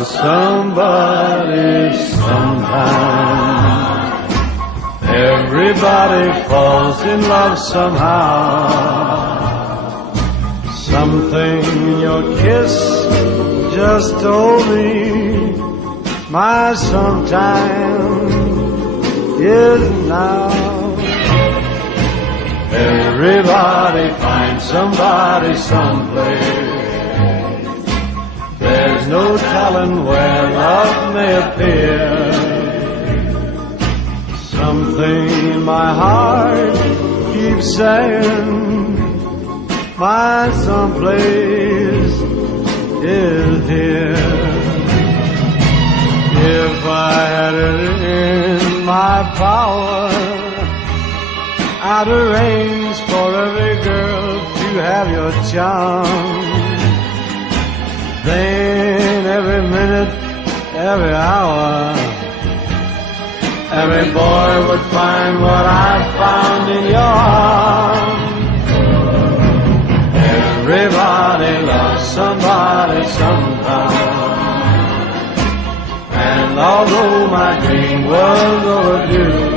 love somebody sometime. Everybody falls in love somehow. Something in your kiss just told me my sometime is now. Everybody finds somebody someplace. There's no telling where love may appear. Something in my heart keeps saying my someplace is here. If I had it in my power, I'd arrange for every girl to have your charm. Then every minute, every hour, every boy would find what I found in your arms. Everybody loves somebody sometime. And although my dream was overdue,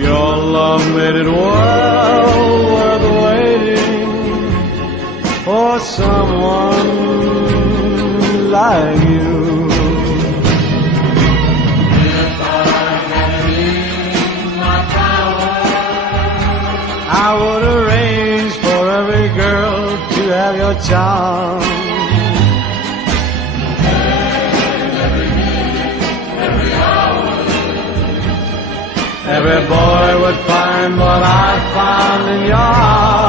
your love made it well worth waiting for someone like you. If I had it in my power, I would arrange for every girl to have your charm. every minute, every hour, Every boy would find what I found in your arms.